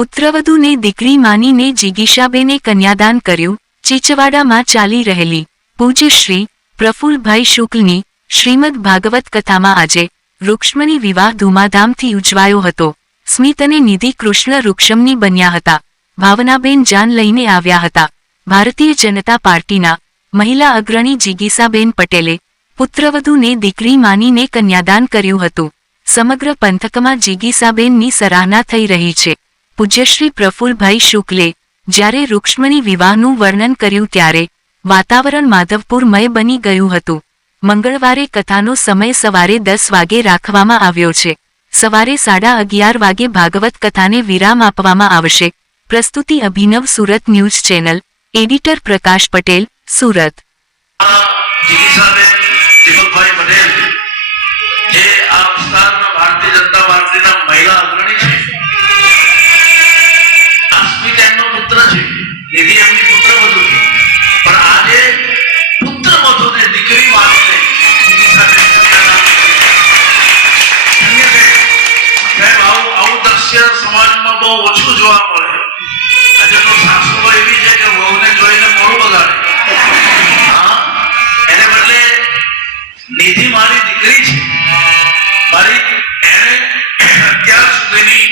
પુત્રવધૂને દીકરી માનીને જિગીશાબેને કન્યાદાન કર્યું. ચીચવાડામાં ચાલી રહેલી પૂજ્ય શ્રી પ્રફુલ્લભાઈ શુક્લની શ્રીમદ ભાગવત કથામાં આજે રૂક્ષ્મણી વિવાહ ધૂમાધામથી ઉજવાયો હતો. સ્મિત અને નિધિ કૃષ્ણ રૂક્ષમની બન્યા હતા. ભાવનાબેન જાન લઈને આવ્યા હતા. ભારતીય જનતા પાર્ટીના મહિલા અગ્રણી જિગીશાબેન પટેલે પુત્રવધૂને દીકરી માનીને કન્યાદાન કર્યું હતું. સમગ્ર પંથકમાં જિગીશાબેનની સરાહના થઈ રહી છે. પૂજ્યશ્રી પ્રફુલ્લભાઈ શુક્લે જ્યારે રૂક્ષ્મણી વિવાહનું વર્ણન કર્યું ત્યારે વાતાવરણ માધવપુરમય બની ગયું હતું. મંગળવારે કથાનો સમય સવારે 10 વાગે રાખવામાં આવ્યો છે. સવારે 11:30 વાગે ભાગવત કથાને વિરામ આપવામાં આવશે. પ્રસ્તુતિ અભિનવ સુરત ન્યૂઝ ચેનલ. એડિટર પ્રકાશ પટેલ, સુરત. દીપકભાઈ પટેલ જે આ વિસ્તારના ભારતીય જનતા પાર્ટીના મહિલા અગ્રણી છે. સ્મિત એમનો પુત્ર છે, નિધિ એમની પુત્રવધુ છે. પણ આજે પુત્રવધુને દીકરી માનીને આવું દ્રશ્ય સમાજમાં બહુ ઓછું જોવા મળે. આજે તો સાસુઓ એવી છે કે વહુને જોઈને મોડું બગાડે. એને બદલે નિધિ મારી દીકરી છે. મારી એને અત્યાર સુધીની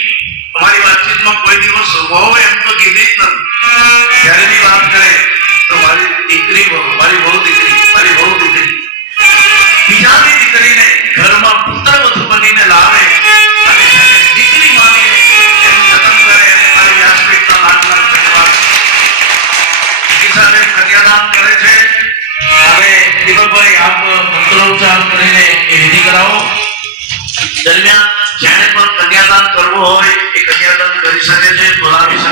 અમારી વાતચીતમાં કોઈ દિવસ વહુ એમ તો કીધી જ નથી. જ્યારે બી વાત કરે તો મારી દીકરી વહુ, મારી વહુ દીકરી, મારી વહુ દીકરી. બીજાની દીકરીને ઘરમાં પુત્રવધુ બનીને લાવે અને દીકરી માનીને એનું જતન કરે અને મારી વ્યાસપીઠના લાખ ધન્યવાદ. જિગીશાબેન કન્યાદાન કરે છે. હવે દીપકભાઈ આપ મંત્રોચ્ચાર કરીને એ વિધિ કરાવો. દરમિયાન જેને પણ કન્યાદાન કરવું હોય એ કન્યાદાન કરી શકે છે, બોલાવી શકે